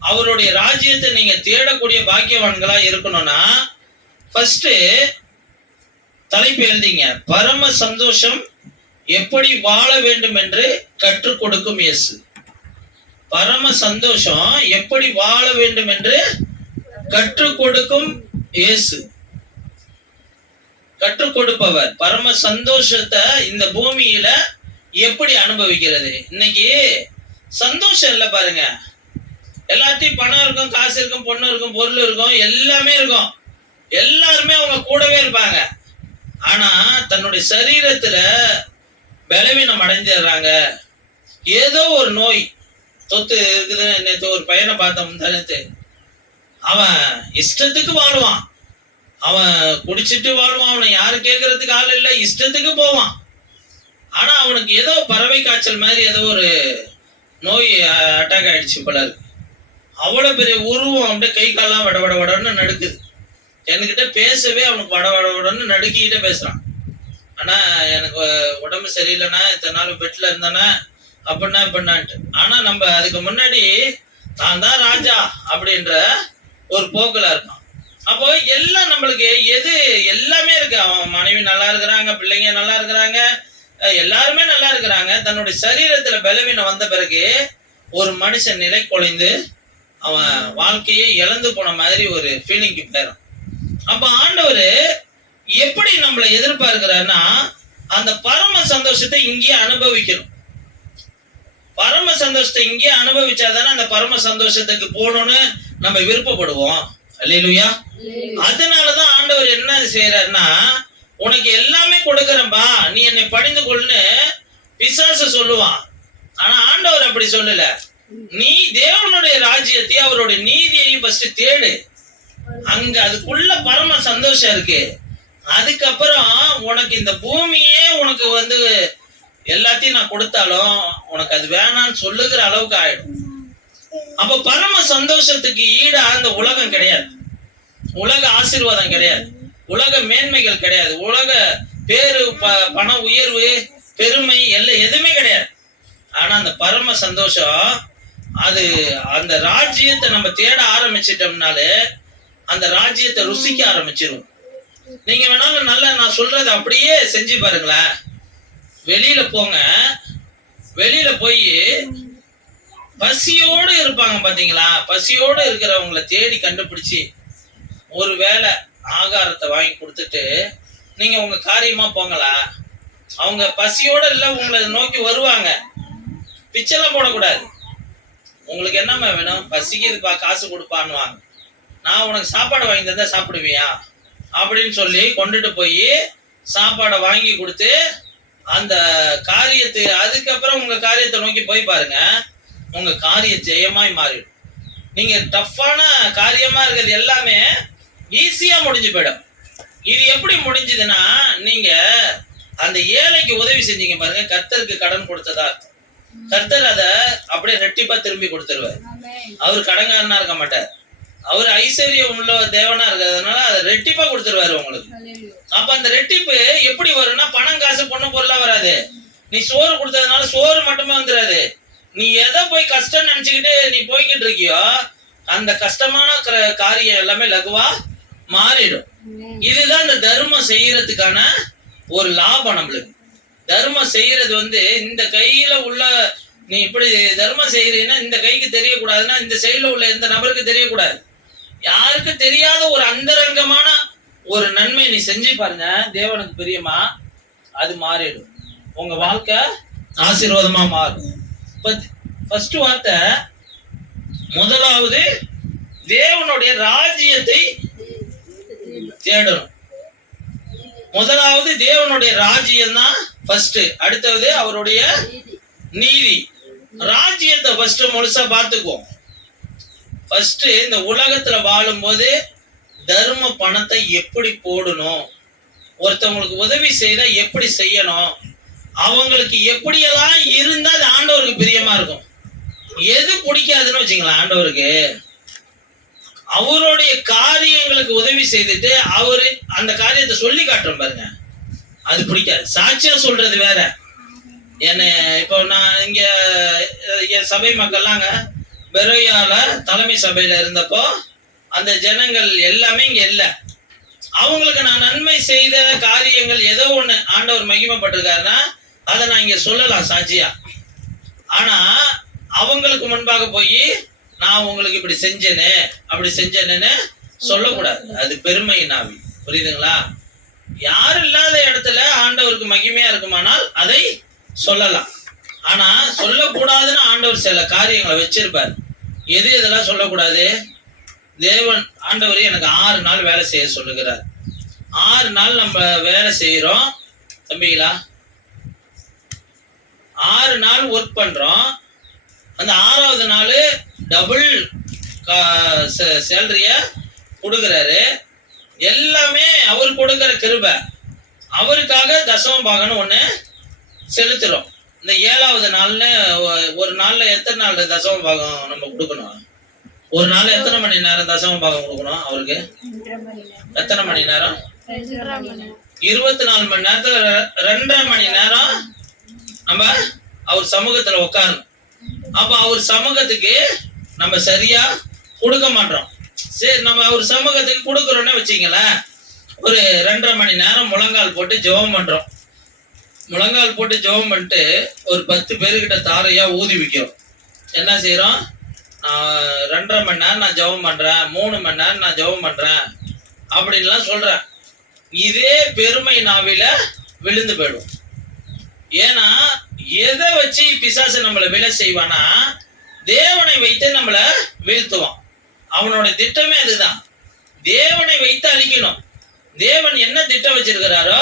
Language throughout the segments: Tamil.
அவருடைய ராஜ்யத்தை நீங்க தேடக்கூடிய பாக்கியவான்களா இருக்கணும்னா ஃபர்ஸ்ட் தலைப்பு எழுதிங்க. பரம சந்தோஷம் எப்படி வாழ வேண்டும் என்று கற்றுக் கொடுக்கும் இயேசு. பரம சந்தோஷம் எப்படி வாழ வேண்டும் என்று கற்றுக் கொடுக்கும் இயேசு. கற்றுக் கொடுப்பவர். பரம சந்தோஷத்தை இந்த பூமியில எப்படி அனுபவிக்கிறது? இன்னைக்கு சந்தோஷம் இல்லை பாருங்க. எல்லாத்தையும் பணம் இருக்கும் காசு இருக்கும் பொண்ணு இருக்கும் பொருள் இருக்கும் எல்லாமே இருக்கும். எல்லாருமே அவங்க கூடவே இருப்பாங்க. ஆனா தன்னுடைய சரீரத்துல பலவீனம் அடைஞ்சிடுறாங்க. ஏதோ ஒரு நோய் தொத்து இருக்குதுன்னு நேற்று ஒரு பையனை பார்த்தோம் தனித்து அவன் இஷ்டத்துக்கு வாழுவான். அவன் குடிச்சிட்டு வாழுவான் அவனை யாரும் கேட்கறதுக்கு ஆள் இல்லை இஷ்டத்துக்கு போவான். ஆனா அவனுக்கு ஏதோ பறவை காய்ச்சல் மாதிரி ஏதோ ஒரு நோய் அட்டாக் ஆயிடுச்சு போல அவ்வளோ பெரிய உருவம் அப்படியே கை காலெல்லாம் வட வட வடன்னு நடுக்குது. என்கிட்ட பேசவே அவனுக்கு வட வட வடன்னு நடுக்கிக்கிட்டே பேசுகிறான் ஆனால் எனக்கு உடம்பு சரியில்லைண்ணா இத்தனை நாள் பெட்டில் இருந்தேன்னா அப்படின்னா இப்படின்னான்ட்டு. ஆனால் நம்ம அதுக்கு முன்னாடி தான் தான் ராஜா அப்படின்ற ஒரு போக்கில் இருக்கான். அப்போ எல்லாம் நம்மளுக்கு எது எல்லாமே இருக்கு. அவன் மனைவி நல்லா இருக்கிறாங்க பிள்ளைங்க நல்லா இருக்கிறாங்க எல்லாருமே நல்லா இருக்கிறாங்க. தன்னுடைய சரீரத்துல பலவீனம் வந்த பிறகு ஒரு மனுஷன் நிலை குலைந்து அவன் வாழ்க்கையை இழந்து போன மாதிரி ஒரு ஃபீலிங்க்கு போயிடும் அப்ப ஆண்டவர் எப்படி நம்மளை எதிர்பார்க்கிறாருன்னா அந்த பரம சந்தோஷத்தை இங்கேயே அனுபவிக்கணும். பரம சந்தோஷத்தை இங்கேயே அனுபவிச்சாதானே அந்த பரம சந்தோஷத்துக்கு போகணும்னு நம்ம விருப்பப்படுவோம். அல்லேலூயா. அதனாலதான் ஆண்டவர் என்ன செய்யறாருன்னா உனக்கு எல்லாமே கொடுக்கறேன்பா நீ என்னை பணிந்து கொள்னு பிசாசு சொல்லுவான். ஆனா ஆண்டவர் அப்படி சொல்லல. நீ தேவனுடைய ராஜ்யத்தையும் அவருடைய நீதியையும் ஃபர்ஸ்ட் தேடு. அங்க அதுக்குள்ள பரம சந்தோஷம் இருக்கு. அதுக்கப்புறம் உனக்கு இந்த பூமியே உனக்கு வந்து எல்லாத்தையும் நான் கொடுத்தாலும் உனக்கு அது வேணாம்னு சொல்லுகிற அளவுக்கு ஆயிடும். அப்ப பரம சந்தோஷத்துக்கு ஈடா அந்த உலகம் கிடையாது. உலக ஆசீர்வாதம் கிடையாது. உலக மேன்மைகள் கிடையாது. உலக பேரு ப- பண உயர்வு பெருமை எல்லாம் எதுவுமே கிடையாது. ஆனா அந்த பரம சந்தோஷம் அது அந்த ராஜ்யத்தை நம்ம தேட ஆரம்பிச்சிட்டோம்னாலே அந்த ராஜ்யத்தை ருசிக்க ஆரம்பிச்சிடும் நீங்க வேணாலும் நல்லா நான் சொல்றது அப்படியே செஞ்சு பாருங்களேன். வெளியில போங்க. வெளியில போய் பசியோடு இருப்பாங்க பாத்தீங்களா? பசியோடு இருக்கிறவங்கள தேடி கண்டுபிடிச்சு ஒரு வேளை ஆகாரத்தை வாங்கி கொடுத்துட்டு நீங்க உங்க காரியமா போங்களா? அவங்க பசியோட இல்லை உங்களை நோக்கி வருவாங்க. பிச்சைலாம் போடக்கூடாது. உங்களுக்கு என்னம்மா வேணும்? பசிக்குதுப்பா காசு கொடுப்பான்னுவாங்க. நான் உனக்கு சாப்பாடு வாங்கி தந்தால் சாப்பிடுவியா? அப்படின்னு சொல்லி கொண்டுட்டு போய் சாப்பாடை வாங்கி கொடுத்து அந்த காரியத்தை அதுக்கப்புறம் உங்கள் காரியத்தை நோக்கி போய் பாருங்க. உங்கள் காரியம் ஜெயமாய் மாறிடும். நீங்கள் டஃப்பான காரியமாக இருக்கிறது எல்லாமே ஈஸியாக முடிஞ்சு போயிடும். இது எப்படி முடிஞ்சதுன்னா நீங்கள் அந்த ஏழைக்கு உதவி செஞ்சீங்க பாருங்க. கத்தருக்கு கடன் கொடுத்ததா அர்த்தம். கர்த்தர் அதை அப்படியே ரெட்டிப்பா திரும்பி கொடுத்துருவார். அவர் கடங்காரனா இருக்க மாட்டார். அவர் ஐஸ்வர்யம் உள்ள தேவனா இருக்கிறதுனால அதை ரெட்டிப்பா கொடுத்துருவாரு உங்களுக்கு. அப்ப அந்த ரெட்டிப்பு எப்படி வரும்னா பணம் காசு பொண்ணு பொருளா வராது. நீ சோறு கொடுத்ததுனால சோறு மட்டுமே வந்துடாது நீ எதை போய் கஷ்டம் நினைச்சுக்கிட்டு நீ போய்கிட்டு இருக்கியோ அந்த கஷ்டமான கர- காரியம் எல்லாமே லகுவா மாறிடும். இதுதான் இந்த தர்மம் செய்யறதுக்கான ஒரு லாபம் நம்மளுக்கு. தர்மம் செய்யறது வந்து இந்த கையில உள்ள நீ இப்படி தர்மம் செய்யறீங்கன்னா இந்த கைக்கு தெரியக்கூடாதுன்னா இந்த செயல உள்ள எந்த நபருக்கு தெரியக்கூடாது? யாருக்கு தெரியாத ஒரு அந்தரங்கமான ஒரு நன்மை நீ செஞ்சு பாருங்க. தேவனுக்கு பிரியமா? அது மாறிடும். உங்க வாழ்க்கை ஆசீர்வாதமா மாறும். ஃபர்ஸ்ட் வார்த்தை முதலாவது தேவனுடைய ராஜ்யத்தை தேடணும். முதலாவது தேவனுடைய ராஜ்யம் தான் ஃபர்ஸ்ட் அடுத்தது அவருடைய நீதி. ராஜ்யத்தை ஃபர்ஸ்ட் முழுசா பார்த்துக்குவோம். ஃபர்ஸ்ட் இந்த உலகத்துல வாழும்போது தர்ம பணத்தை எப்படி போடணும்? ஒருத்தவங்களுக்கு உதவி செய்தா எப்படி செய்யணும்? அவங்களுக்கு எப்படியெல்லாம் இருந்தா அது ஆண்டவருக்கு பிரியமா இருக்கும். எது பிடிக்காதுன்னு வச்சுங்களேன் ஆண்டவருக்கு. அவருடைய காரியங்களுக்கு உதவி செய்துட்டு அவரு அந்த காரியத்தை சொல்லி காட்டுறோம் பாருங்க. அது பிடிக்காது. சாட்சியா சொல்றது வேற. என்ன இப்போ நான் இங்க என் சபை மக்கள்லாங்க பெரோயால தலைமை சபையில இருந்தப்போ அந்த ஜனங்கள் எல்லாமே இங்க இல்லை. அவங்களுக்கு நான் நன்மை செய்த காரியங்கள் ஏதோ ஒண்ணு ஆண்டவர் மகிமைப்பட்டிருக்காருன்னா அதை நான் இங்க சொல்லலாம் சாட்சியா. ஆனா அவங்களுக்கு முன்பாக போய் நான் உங்களுக்கு இப்படி செஞ்சேனே அப்படி செஞ்சேனேன்னு சொல்லக்கூடாது. அது பெருமை நாவி புரியுதுங்களா? யாரும் இல்லாத இடத்துல ஆண்டவருக்கு மகிமையா இருக்குமானால் அதை சொல்லலாம். ஆனா சொல்லக்கூடாதுன்னு ஆண்டவர் சில காரியங்களை வச்சிருப்பார். எது எதெல்லாம் சொல்லக்கூடாது? தேவன் ஆண்டவரே எனக்கு ஆறு நாள் வேலை செய்ய சொல்லுகிறார். ஆறு நாள் நம்ம வேலை செய்கிறோம். தம்பிங்களா ஆறு நாள் ஒர்க் பண்றோம். அந்த ஆறாவது நாள் டபுள் சேலரிய கொடுக்குறாரு. எல்லாமே அவர் கொடுக்குற கிருபை. அவருக்காக தசம பாகம்னு ஒன்று செலுத்துகிறோம் இந்த ஏழாவது நாள்னு ஒரு நாளில் எத்தனை நாள் தசம பாகம் நம்ம கொடுக்கணும்? ஒரு நாள் எத்தனை மணி நேரம் தசம பாகம் கொடுக்கணும் அவருக்கு? எத்தனை மணி நேரம்? இருபத்தி நாலு மணி நேரத்துல ரெ- ரெண்டரை மணி நேரம் நம்ம அவர் சமூகத்துல உட்காரணும். அப்ப அவர் சமூகத்துக்கு நம்ம சரியா கொடுக்க மாட்டோம். சரி நம்ம ஒரு சமூகத்துக்கு கொடுக்குறோன்னு வச்சுங்களேன் ஒரு ரெண்டரை மணி நேரம் முழங்கால் போட்டு ஜெபம் பண்றோம். முழங்கால் போட்டு ஜெபம் பண்ணிட்டு ஒரு பத்து பேருக்கிட்ட தாரையா ஊதி விற்கிறோம் என்ன செய்கிறோம் ரெண்டரை மணி நேரம் நான் ஜெபம் பண்றேன் மூணு மணி நேரம் நான் ஜெபம் பண்றேன் அப்படின்லாம் சொல்றேன். இதே பெருமை நாவில விழுந்து போயிடும். ஏன்னா எதை வச்சு பிசாசு நம்மளை விலை செய்வானா தேவனை வைத்து நம்மளை வீழ்த்துவான். அவனோட திட்டமே அதுதான். தேவனை வைத்து அழிக்கணும். தேவன் என்ன திட்டம் வச்சிருக்கிறாரோ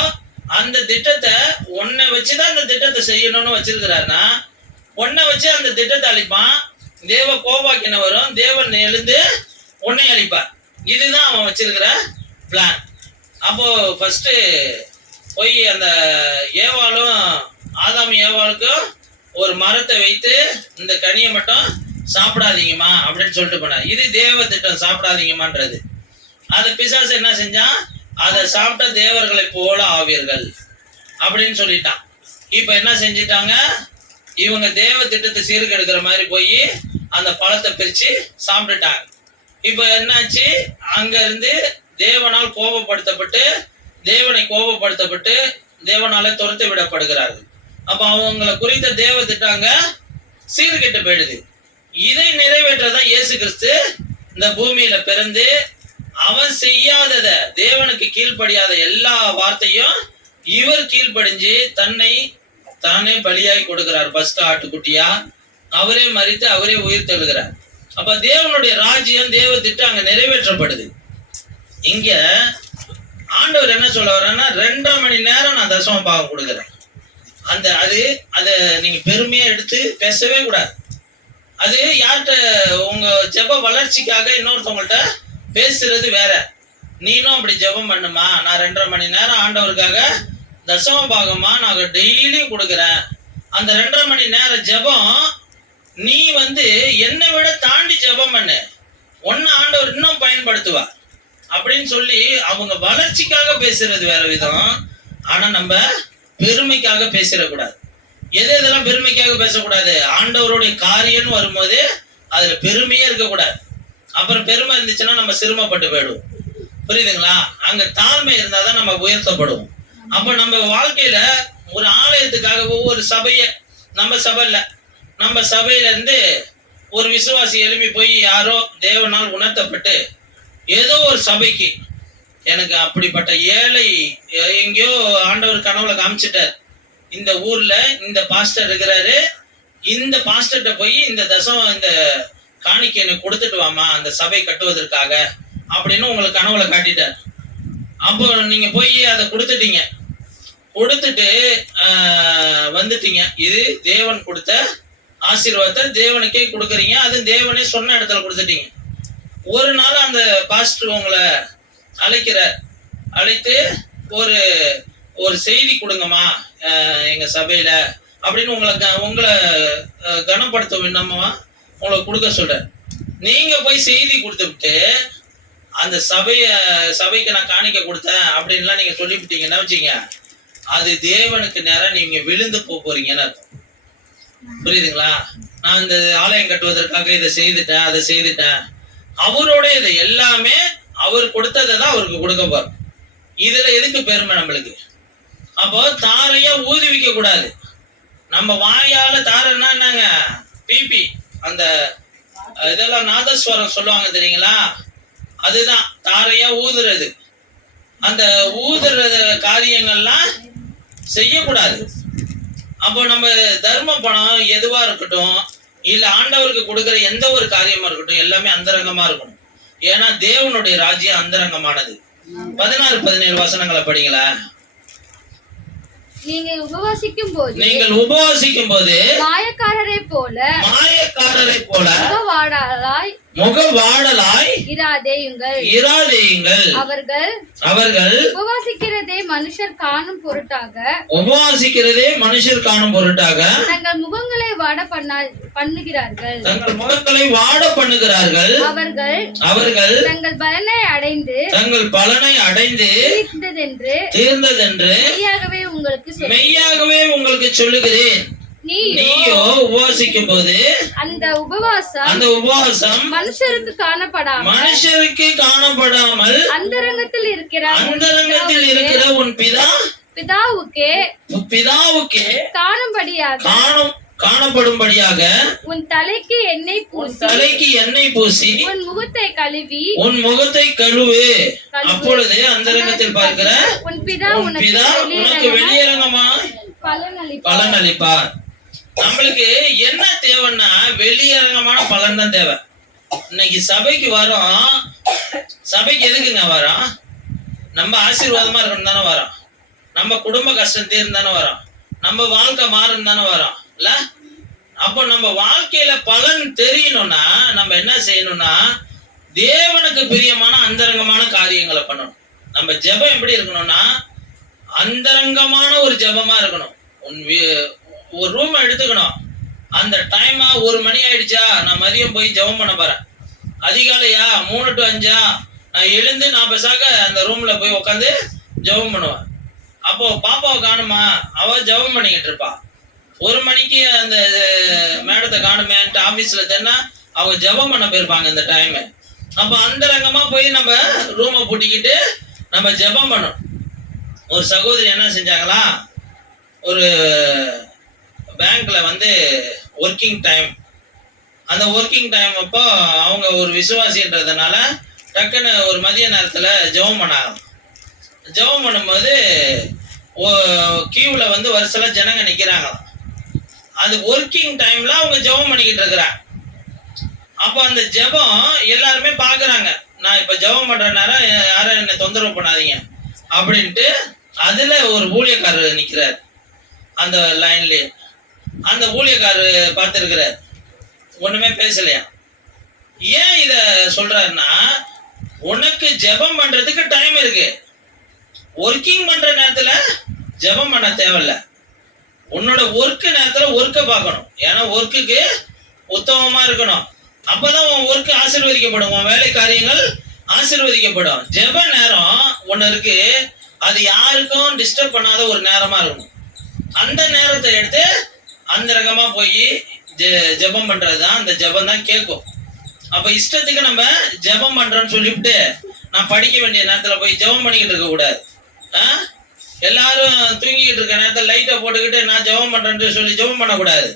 அந்த திட்டத்தை உன்னை வச்சுதான் அந்த திட்டத்தை செய்யணும்னு வச்சிருக்கிறாருன்னா உன்னை வச்சு அந்த திட்டத்தை அழிப்பான். தேவ கோபாக்கின வரும் தேவன் எழுந்து உன்னை அழிப்பார். இதுதான் அவன் வச்சிருக்கிற பிளான் அப்போ ஃபஸ்ட்டு போய் அந்த ஏவாலும் ஆதாம் ஏவாளுக்கும் ஒரு மரத்தை வைத்து இந்த கனியை மட்டும் சாப்பிடாதீங்கம்மா அப்படின்னு சொல்லிட்டு போனார். இது தேவ திட்டம் சாப்பிடாதீங்கம்மான்றது. அதை பிசாசு என்ன செஞ்சான் அதை சாப்பிட்ட தேவர்களை போல ஆவீர்கள் அப்படின்னு சொல்லிட்டான். இப்போ என்ன செஞ்சிட்டாங்க? இவங்க தேவ திட்டத்தை சீர்கெடுக்கிற மாதிரி போய் அந்த பழத்தை பிரித்து சாப்பிட்டுட்டாங்க. இப்போ என்னாச்சு? அங்கேருந்து தேவனால் கோபப்படுத்தப்பட்டு தேவனை கோபப்படுத்தப்பட்டு தேவனால துரத்து விடப்படுகிறார்கள். அப்போ அவங்களை குறித்த தேவ திட்டாங்க சீர்கெட்டு போயிடுது. இதை நிறைவேற்றதான் இயேசு கிறிஸ்து இந்த பூமியில பிறந்து அவன் செய்யாதத தேவனுக்கு கீழ்ப்படியாத எல்லா வார்த்தையும் இவர் கீழ்ப்படிஞ்சு தன்னை தானே பலியாய் கொடுக்கிறார். பஸ்ட் ஆட்டுக்குட்டியா? அவரே மறித்து அவரே உயிர் தெழுகிறார். அப்ப தேவனுடைய ராஜ்யம் தேவ திட்டம் அங்க நிறைவேற்றப்படுது. இங்க ஆண்டவர் என்ன சொல்ல வர்றாருன்னா ரெண்டரை மணி நேரம் நான் தசம பாகம் கொடுக்குறேன். அந்த அது அதை நீங்க பெருமையா எடுத்து பேசவே கூடாது. அது யார்கிட்ட உங்க ஜெப வளர்ச்சிக்காக இன்னொருத்தவங்கள்ட்ட பேசுறது வேற. நீனும் அப்படி ஜெபம் பண்ணுமா? நான் ரெண்டரை மணி நேரம் ஆண்டவருக்காக தசம பாகமா நான் டெய்லியும் கொடுக்குறேன். அந்த ரெண்டரை மணி நேரம் ஜெபம் நீ வந்து என்னை விட தாண்டி ஜெபம் பண்ணு. ஒன்னு ஆண்டவர் இன்னும் பயன்படுத்துவா. அப்படின்னு சொல்லி அவங்க வளர்ச்சிக்காக பேசுறது வேற விதம். ஆனா நம்ம பெருமைக்காக பேசிடக்கூடாது. எது எதெல்லாம் பெருமைக்காக பேசக்கூடாது? ஆண்டவருடைய காரியம்னு வரும்போது அதுல பெருமையே இருக்கக்கூடாது. அப்புறம் பெருமை இருந்துச்சுன்னா நம்ம சிரமப்பட்டு போயிடுவோம். புரியுதுங்களா? அங்க தாழ்மை இருந்தாதான் நம்ம உயர்த்தப்படுவோம். அப்ப நம்ம வாழ்க்கையில ஒரு ஆலயத்துக்காக ஒவ்வொரு சபைய நம்ம சபை இல்ல நம்ம சபையில இருந்து ஒரு விசுவாசி எழுப்பி போய் யாரோ தேவனால் உணர்த்தப்பட்டு ஏதோ ஒரு சபைக்கு எனக்கு அப்படிப்பட்ட ஏழை எங்கேயோ ஆண்டவர் கனவுல காமிச்சிட்டார். இந்த ஊர்ல இந்த பாஸ்டர் இருக்கிறாரு. இந்த பாஸ்டர்கிட்ட போய் இந்த தசம் இந்த காணிக்கை எனக்கு கொடுத்துட்டு வாமா அந்த சபை கட்டுவதற்காக அப்படின்னு உங்களுக்கு கனவுல காட்டிட்டார். அப்போ நீங்க போய் அதை கொடுத்துட்டீங்க. கொடுத்துட்டு வந்துட்டீங்க. இது தேவன் கொடுத்த ஆசீர்வாதத்தை தேவனுக்கே கொடுக்குறீங்க. அது தேவனே சொன்ன இடத்துல கொடுத்துட்டீங்க. ஒரு நாள் அந்த பாஸ்டர் உங்களை அழைக்கிறார். அழைத்து ஒரு ஒரு செய்தி கொடுங்கம்மா எங்கள் சபையில் சபையில. அப்படின்னு உங்களை க- உங்களை கனப்படுத்த விண்ணமா உங்களை கொடுக்க சொல்கிறேன் நீங்கள் போய் செய்தி கொடுத்துவிட்டு அந்த சபையை சபைக்கு நான் காணிக்க கொடுத்தேன் அப்படின்லாம் நீங்க சொல்லிவிட்டீங்கன்னா வச்சுங்க அது தேவனுக்கு நேரம் நீங்க விழுந்து போக போறீங்கன்னு அர்த்தம். புரியுதுங்களா? நான் இந்த ஆலயம் கட்டுவதற்காக இதை செய்துட்டேன் அதை செய்துட்டேன். அவரோட இதை எல்லாமே அவர் கொடுத்ததை தான் அவருக்கு கொடுக்க போறோம். இதுல எதுக்கு பெருமை நம்மளுக்கு? அப்போ தாரைய ஊதி வைக்க கூடாது. நம்ம வாயால தாரைன்னா என்னங்க? பிபி அந்த இதெல்லாம் நாதஸ்வரம் சொல்லுவாங்க தெரியுங்களா? அதுதான் தாரையா ஊதுறது. அந்த ஊதுற காரியங்கள்லாம் செய்யக்கூடாது. அப்போ நம்ம தர்ம பணம் எதுவா இருக்கட்டும் இல்ல ஆண்டவருக்கு கொடுக்குற எந்த ஒரு காரியமா இருக்கட்டும் எல்லாமே அந்தரங்கமா இருக்கணும். ஏன்னா தேவனுடைய ராஜ்யம் அந்தரங்கமானது. பதினாறு பதினேழு வசனங்களை படிங்களா நீங்கள் உபவாசிக்கும் போது நீங்கள் உபவாசிக்கும் போது மாயக்காரரை போல மாயக்காரரை போல முகவாடலாய் முகவாடலாய் இராதேயுங்கள். இராதேயுங்கள். அவர்கள் அவர்கள் உபவாசிக்கிறதை மனுஷர் காணும் பொருட்டாக உபவாசிக்கிறதே மனுஷர் காணும் பொருட்டாக தங்கள் முகங்களை வாட பண்ணா பண்ணுகிறார்கள். தங்கள் முகங்களை வாட பண்ணுகிறார்கள். அவர்கள் அவர்கள் தங்கள் பலனை அடைந்து தங்கள் பலனை அடைந்து தீர்ந்ததென்று தீர்ந்ததென்று மெய்யாகவே உங்களுக்கு மெய்யாகவே உங்களுக்கு சொல்லுகிறேன். நீயோ உபவாசிக்கும் போது அந்த உபவாசம் அந்த உபவாசம் மனுஷருக்கு காணப்படாமல் மனுஷருக்கு காணப்படாமல் அந்தரங்கத்தில் இருக்கிற அந்தரங்கத்தில் இருக்கிற உன் பிதா பிதாவுக்கே பிதாவுக்கே காணும்படியாக காணும் காணப்படும்படியாக உன் தலைக்கு எண்ணெய் பூசி. தலைக்கு எண்ணெய் பூசி உன் முகத்தை கழுவி. உன் முகத்தை கழுவு. அப்பொழுது அந்தரங்கத்தில் பார்க்கிற உன் பிதா உன் பிதா உனக்கு வெளியரங்கமாய் பலனளிப்பார். நம்மளுக்கு என்ன தேவைன்னா வெளியரங்கமான பலன் தான் தேவை. இன்னைக்கு சபைக்கு வரோம். சபைக்கு எதுக்குங்க வரோம்? நம்ம ஆசீர்வாதமா இருக்கணும் தானே வரோம். நம்ம குடும்ப கஷ்டம் தீர்ந்து தானே வரோம். நம்ம வாழ்க்கை மாறும் தானே வரோம். இல்ல? அப்போ நம்ம வாழ்க்கையில பலன் தெரியணும்னா நம்ம என்ன செய்யணும்னா தேவனுக்கு பிரியமான அந்தரங்கமான காரியங்களை பண்ணணும். நம்ம ஜெபம் எப்படி இருக்கணும்னா அந்தரங்கமான ஒரு ஜெபமா இருக்கணும். உன் வீ- ஒரு ரூம் எடுத்துக்கணும். அந்த டைமா ஒரு மணி ஆயிடுச்சா? நான் மதியம் போய் ஜெபம் பண்ண போறேன். அதிகாலையா? மூணு டு அஞ்சா? நான் எழுந்து நான் பெசாக அந்த ரூம்ல போய் உட்காந்து ஜெபம் பண்ணுவேன். அப்போ பாப்பாவை காணுமா? அவ ஜெபம் பண்ணிக்கிட்டு இருப்பா. ஒரு மணிக்கு அந்த மேடத்தை காணுமேன்ட்டு ஆஃபீஸில் தென்னா அவங்க ஜெபம் பண்ண போயிருப்பாங்க இந்த டைமு அப்போ அந்த ரங்கமாக போய் நம்ம ரூமை பூட்டிக்கிட்டு நம்ம ஜெபம் பண்ணோம் ஒரு சகோதரி என்ன செஞ்சாங்களா? ஒரு பேங்க்கில் வந்து ஒர்க்கிங் டைம் அந்த ஒர்க்கிங் டைம் அப்போ அவங்க ஒரு விசுவாசின்றதுனால டக்குன்னு ஒரு மதிய நேரத்தில் ஜெபம் பண்ணாங்க ஜெபம் பண்ணும்போது கியூவில் வந்து வருஷத்தில் ஜனங்க நிற்கிறாங்களாம் அந்த ஒர்க்கிங் டைமில் அவங்க ஜெபம் பண்ணிக்கிட்டு இருக்கிறாங்க. அப்போ அந்த ஜெபம் எல்லாருமே பார்க்குறாங்க நான் இப்போ ஜெபம் பண்ணுற நேரம் யாரும் என்னை தொந்தரவு பண்ணாதீங்க. அப்படின்ட்டு அதில் ஒரு ஊழியக்காரர் நிற்கிறார் அந்த லைன்லேயே அந்த ஊழியக்காரர் பார்த்துருக்கிறார். ஒன்றுமே பேசலையா? ஏன் இதை சொல்கிறாருன்னா உனக்கு ஜெபம் பண்ணுறதுக்கு டைம் இருக்கு. ஒர்க்கிங் பண்ணுற நேரத்தில் ஜெபம் பண்ண தேவையில்லை. உன்னோட ஒர்க்கு நேரத்தில் ஒர்க்கை பார்க்கணும். ஏன்னா ஒர்க்குக்கு உத்தமமாக இருக்கணும். அப்பதான் உன் ஒர்க்கு ஆசீர்வதிக்கப்படும். உன் வேலை காரியங்கள் ஆசீர்வதிக்கப்படும். ஜெப நேரம் ஒன்று இருக்கு. அது யாருக்கும் டிஸ்டர்ப் பண்ணாத ஒரு நேரமாக இருக்கும் அந்த நேரத்தை எடுத்து அந்த ரகமாக போய் ஜெ- ஜெபம் பண்ணுறது தான் அந்த ஜெபம் தான் கேட்கும் அப்போ இஷ்டத்துக்கு நம்ம ஜெபம் பண்ணுறோன்னு சொல்லிவிட்டு நான் படிக்க வேண்டிய நேரத்தில் போய் ஜெபம் பண்ணிக்கிட்டு இருக்கக்கூடாது. ஆ? எல்லாரும் தூங்கிக்கிட்டு இருக்க நேரத்தில் லைட்டை போட்டுக்கிட்டு நான் ஜெபம் பண்ணுறேன்ட்டு சொல்லி ஜெபம் பண்ணக்கூடாது.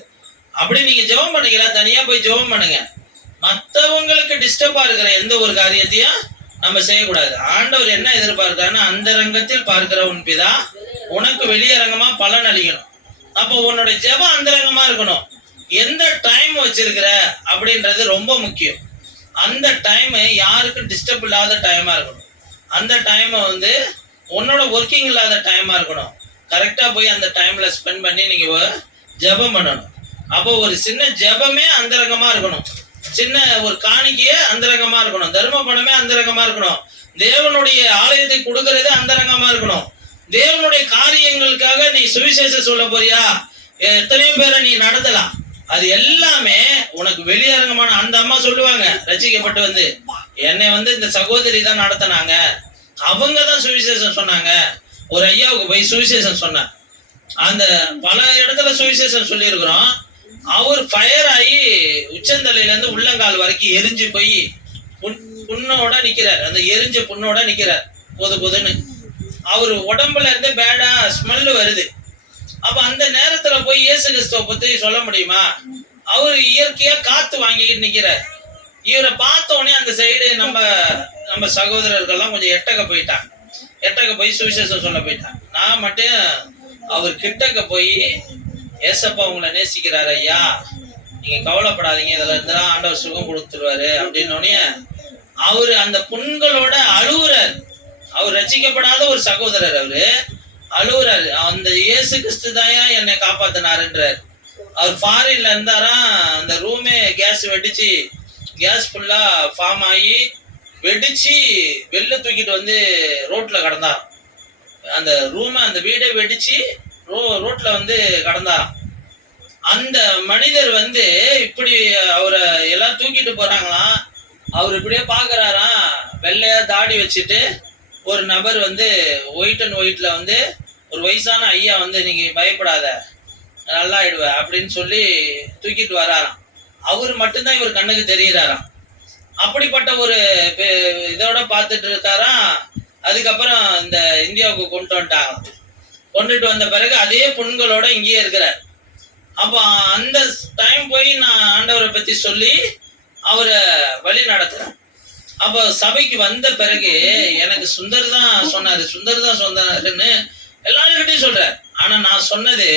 அப்படி நீங்கள் ஜெபம் பண்ணீங்களா? தனியாக போய் ஜெபம் பண்ணுங்க. மற்றவங்களுக்கு டிஸ்டர்பாக இருக்கிற எந்த ஒரு காரியத்தையும் நம்ம செய்யக்கூடாது. ஆண்டவர் என்ன எதிர்பார்க்கிறாருன்னா அந்த ரங்கத்தில் பார்க்கிற உன் பிதா உனக்கு வெளியரங்கமாக பலன் அளிக்கணும். அப்போ உன்னோட ஜெபம் அந்தரங்கமாக இருக்கணும். எந்த டைம் வச்சிருக்கிற அப்படின்றது ரொம்ப முக்கியம். அந்த டைமு யாருக்கும் டிஸ்டர்ப் இல்லாத டைமாக இருக்கணும். அந்த டைமை வந்து உன்னோட ஒர்க்கிங் இல்லாத டைமாக இருக்கணும். கரெக்டாக போய் அந்த டைமில் ஸ்பெண்ட் பண்ணி நீங்கள் ஜபம் ஜெபம் பண்ணணும். அப்போ ஒரு சின்ன ஜெபமே அந்தரங்கமாக இருக்கணும். சின்ன ஒரு காணிக்கையே அந்தரங்கமாக இருக்கணும். தர்ம பணமே அந்தரங்கமாக இருக்கணும். தேவனுடைய ஆலயத்தை கொடுக்கறது அந்தரங்கமாக இருக்கணும். தேவனுடைய காரியங்களுக்காக நீ சுவிசேஷம் சொல்ல போறியா? எத்தனையோ பேரை நீ நடத்தலாம். அது எல்லாமே உனக்கு வெளியரங்கமான அந்த அம்மா சொல்லுவாங்க ரசிக்கப்பட்டு வந்து. என்னை வந்து இந்த சகோதரி தான் நடத்தினாங்க. அவங்க தான் சுவிசேஷம் சொன்னாங்க. ஒரு ஐயாவுக்கு போய் சுவிசேஷம் சொன்னேன் அந்த பல இடத்துல சுவிசேஷம் சொல்லியிருக்கிறோம். அவர் ஃபயர் ஆகி உச்சந்தலையிலேருந்து உள்ளங்கால் வரைக்கும் எரிஞ்சு போய் புண் புண்ணோட நிற்கிறார் அந்த எரிஞ்ச புண்ணோட நிற்கிறார் பொது பொதுன்னு. அவர் உடம்புல இருந்து பேடா ஸ்மெல் வருது. அப்போ அந்த நேரத்தில் போய் இயேசு கிறிஸ்துவ பற்றி சொல்ல முடியுமா? அவர் இயற்கையாக காற்று வாங்கிக்கிட்டு நிற்கிறார் இவரை பார்த்தோன்னே அந்த சைடு நம்ம நம்ம சகோதரர்கள்லாம் கொஞ்சம் எட்டக்க போயிட்டாங்க. எட்டக்க போய் சுவிசேஷம் சொல்ல போயிட்டாங்க. நான் மட்டும் அவர் கிட்டக்க போய் ஏசப்பா உங்களை நேசிக்கிறாரு ஐயா. நீங்க கவலைப்படாதீங்க இதுல இருந்துதான் ஆண்டவர் சுகம் கொடுத்துருவாரு அப்படின்னோடனே அவரு அந்த புண்களோட அழுகுறார் அவர் ரசிக்கப்படாத ஒரு சகோதரர் அவரு. அழுகுறாரு அந்த இயேசு கிறிஸ்து தாயா என்னை காப்பாத்தினாருன்றார். அவர் ஃபாரின்ல இருந்தாரா அந்த ரூமே கேஸ் வெடிச்சு கேஸ் ஃபுல்லாக ஃபார்ம் ஆகி வெடித்து வெளில தூக்கிட்டு வந்து ரோட்டில் கடந்தார் அந்த ரூமை அந்த வீடை வெடித்து ரோ ரோட்டில் வந்து கடந்தாராம் அந்த மனிதர் வந்து இப்படி அவரை எல்லாம் தூக்கிட்டு போகிறாங்களாம் அவர் இப்படியே பார்க்குறாராம் வெள்ளையாக தாடி வச்சுட்டு ஒரு நபர் வந்து ஒயிட் அண்ட் ஒயிட்டில் வந்து ஒரு வயசான ஐயா வந்து நீங்கள் பயப்படாத நல்லா ஆயிடுவேன் அப்படின்னு சொல்லி தூக்கிட்டு வராராம். அவர் மட்டும்தான் இவர் கண்ணுக்கு தெரிகிறாராம் அப்படிப்பட்ட ஒரு இதோட பார்த்துட்டு இருக்காராம். அதுக்கப்புறம் இந்த இந்தியாவுக்கு கொண்டு வந்துட்டாங்க கொண்டுட்டு வந்த பிறகு அதே புண்களோட இங்கேயே இருக்கிறார். அப்போ அந்த டைம் போய் நான் ஆண்டவரை பற்றி சொல்லி அவரை வழி நடத்துறேன். அப்போ சபைக்கு வந்த பிறகு எனக்கு சுந்தர் தான் சொன்னார். சுந்தர் தான் சொன்னாருன்னு எல்லாருக்கிட்டையும் சொல்கிறார் ஆனால் நான் சொன்னது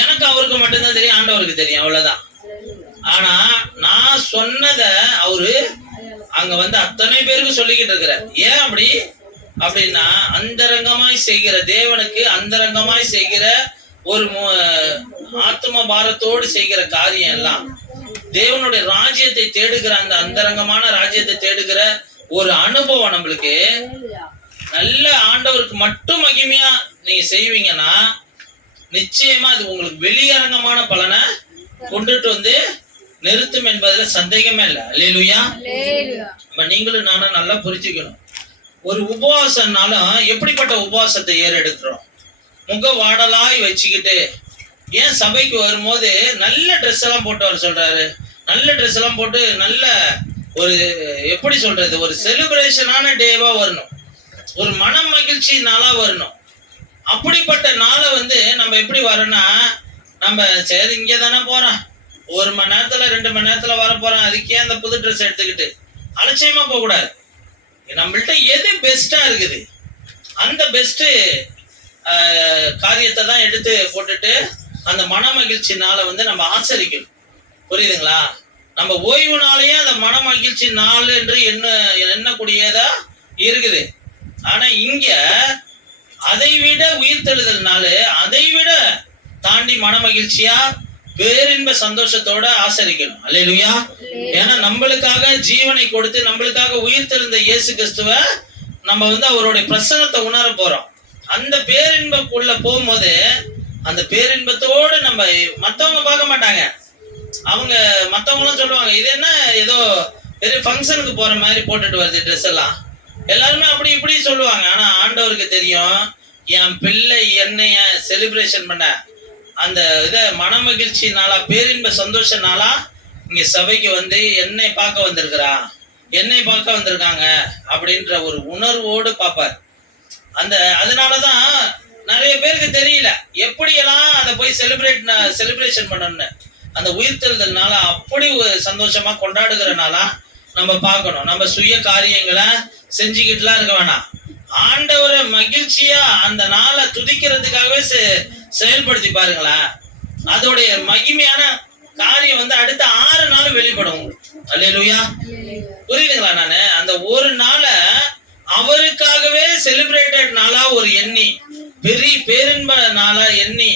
எனக்கு அவருக்கு மட்டும்தான் தெரியும் ஆண்டவருக்கு தெரியும். அவ்வளோதான் ஆனா நான் சொன்னத அவரு அங்க வந்து அத்தனை பேருக்கு சொல்லிக்கிட்டு இருக்கிறார். ஏன் அப்படி? அப்படின்னா அந்தரங்கமாய் செய்கிற தேவனுக்கு அந்தரங்கமாய் செய்கிற ஒரு மு- பாரத்தோடு செய்கிற காரியம் எல்லாம் தேவனுடைய ராஜ்யத்தை தேடுகிற அந்த அந்தரங்கமான ராஜ்யத்தை தேடுகிற ஒரு அனுபவம் நம்மளுக்கு நல்ல ஆண்டவருக்கு மட்டும் மகிமையா நீங்க செய்வீங்கன்னா நிச்சயமா அது உங்களுக்கு வெளியரங்கமான பலனை கொண்டுட்டு வந்து நிறுத்தும் என்பதுல சந்தேகமே இல்லை. அல்லேலூயா. நம்ம நீங்களும் நானும் நல்லா புரிஞ்சுக்கணும். ஒரு உபவாசம்னாலும் எப்படிப்பட்ட உபவாசத்தை ஏறெடுக்கிறோம்? முக வாடலாய் வச்சுக்கிட்டு ஏன் சபைக்கு வரும்போது நல்ல ட்ரெஸ் எல்லாம் போட்டு வர சொல்றாரு? நல்ல ட்ரெஸ் எல்லாம் போட்டு நல்ல ஒரு எப்படி சொல்றது? ஒரு செலிப்ரேஷனான டேவா வரணும். ஒரு மன மகிழ்ச்சி நாளா வரணும். அப்படிப்பட்ட நாளை வந்து நம்ம எப்படி வரோம்னா நம்ம சரி இங்கே தானே போறோம். ஒரு மணி நேரத்துல ரெண்டு மணி நேரத்துல வரப்போறேன் அதுக்கே அந்த புது ட்ரெஸ் எடுத்துக்கிட்டு அலட்சியமா போக கூடாது நம்மள்கிட்ட எது பெஸ்டா இருக்குது? அந்த பெஸ்ட்டு காரியத்தை தான் எடுத்து போட்டுட்டு அந்த மன மகிழ்ச்சினால நாளை வந்து நம்ம ஆச்சரிக்கணும். புரியுதுங்களா? நம்ம ஓய்வு நாளையே அந்த மன மகிழ்ச்சி நாள் என்று என்ன எண்ணக்கூடியதா இருக்குது. ஆனா இங்க அதை விட உயிர்த்தெழுதல் நாள் அதை விட தாண்டி மன மகிழ்ச்சியா பேரின்ப சந்தோஷத்தோட ஆசரிக்கணும். அல்லேலூயா. ஏன்னா நம்மளுக்காக ஜீவனை கொடுத்து நம்மளுக்காக உயிர்த்தெழுந்த இயேசு கிறிஸ்துவ நம்ம வந்து அவருடைய பிரசன்னத்தை உணர போறோம். அந்த பேரின்பக்குள்ள போகும்போது அந்த பேரின்பத்தோடு நம்ம மத்தவங்க பார்க்க மாட்டாங்க. அவங்க மத்தவங்களும் சொல்லுவாங்க இது என்ன? ஏதோ பெரிய ஃபங்க்ஷனுக்கு போற மாதிரி போட்டுட்டு வருது ட்ரெஸ் எல்லாம். எல்லாருமே அப்படி இப்படி சொல்லுவாங்க. ஆனா ஆண்டவருக்கு தெரியும் என் பிள்ளை என்னைய செலிப்ரேஷன் பண்ண. அந்த இதை மன மகிழ்ச்சி நாளா பேரின்ப சந்தோஷ நாளா இங்க சபைக்கு வந்து என்னை பார்க்க வந்திருக்கிறா என்னை பார்க்க வந்திருக்காங்க அப்படின்ற ஒரு உணர்வோடு பார்ப்பார். அந்த அதனாலதான் நிறைய பேருக்கு தெரியல எப்படியெல்லாம் அதை போய் செலிப்ரேட் செலிப்ரேஷன் பண்ணணும்னு. அந்த உயிர்த்தெழுதல்னால அப்படி ஒரு சந்தோஷமா கொண்டாடுகிறனால நம்ம பார்க்கணும். நம்ம சுய காரியங்களை செஞ்சுக்கிட்டுலாம் இருக்க வேணாம். ஆண்டவரை மகிழ்ச்சியா அந்த நாளை துதிக்கிறதுக்காகவே செ- செயல்படுத்தி பாருங்களா. அதோடைய மகிமையான காரியம் வந்து அடுத்த ஆறு நாள் வெளிப்படும் உங்களுக்கு. அல்லேலூயா. புரியுதுங்களா நானு? அந்த ஒரு நாளை அவருக்காகவே செலிப்ரேட்டட் நாளா ஒரு எண்ணி பெரிய பேரின்ப நாளா எண்ணி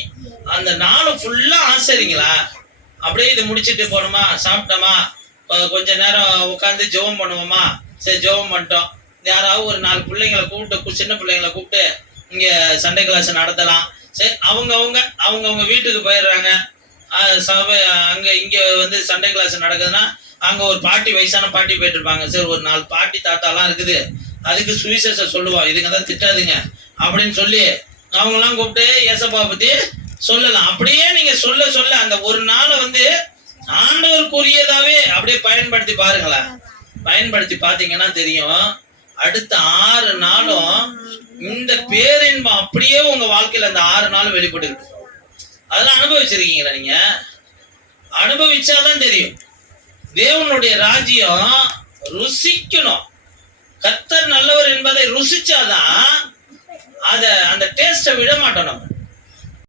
அந்த நாளை ஃபுல்லா ஆசரிங்களா? அப்படியே இதை முடிச்சிட்டு போனோமா சாப்பிட்டோமா? கொஞ்ச நேரம் உட்காந்து ஜெபம் பண்ணுவோமா? சரி ஜெபம் பண்ணிட்டோம். யாராவது ஒரு நாலு பிள்ளைங்களை கூப்பிட்டு சின்ன பிள்ளைங்களை கூப்பிட்டு இங்க சண்டே கிளாஸ் நடத்தலாம். சரி அவங்க அவங்க அவங்க அவங்க வீட்டுக்கு போயிடுறாங்க. சபை அங்கே இங்கே வந்து சண்டே கிளாஸ் நடக்குதுன்னா அங்கே ஒரு பாட்டி வயசான பாட்டி போயிட்டுருப்பாங்க. சார் சரி ஒரு நாலு பாட்டி தாத்தாலாம் இருக்குது. அதுக்கு சுவிசேஷம் சொல்லுவோம் இதுங்க தான் திட்டாதுங்க. அப்படின்னு சொல்லி அவங்கெல்லாம் கூப்பிட்டு ஏசப்பா பற்றி சொல்லலாம். அப்படியே நீங்கள் சொல்ல சொல்ல அந்த ஒரு நாளை வந்து ஆண்டவருக்குரியதாகவே அப்படியே பயன்படுத்தி பாருங்களேன். பயன்படுத்தி பார்த்தீங்கன்னா தெரியும். அடுத்த ஆறு நாளும் இந்த பேரின்பம் அப்படியே உங்க வாழ்க்கையில அந்த ஆறு நாளும் வெளிப்பட்டு அதெல்லாம் அனுபவிச்சிருக்கீங்களா நீங்க? அனுபவிச்சாதான் தெரியும். தேவனுடைய ராஜ்யம் ருசிக்கணும். கத்தர் நல்லவர் என்பதை ருசிச்சாதான் அத அந்த டேஸ்ட விட மாட்டோம் நம்ம.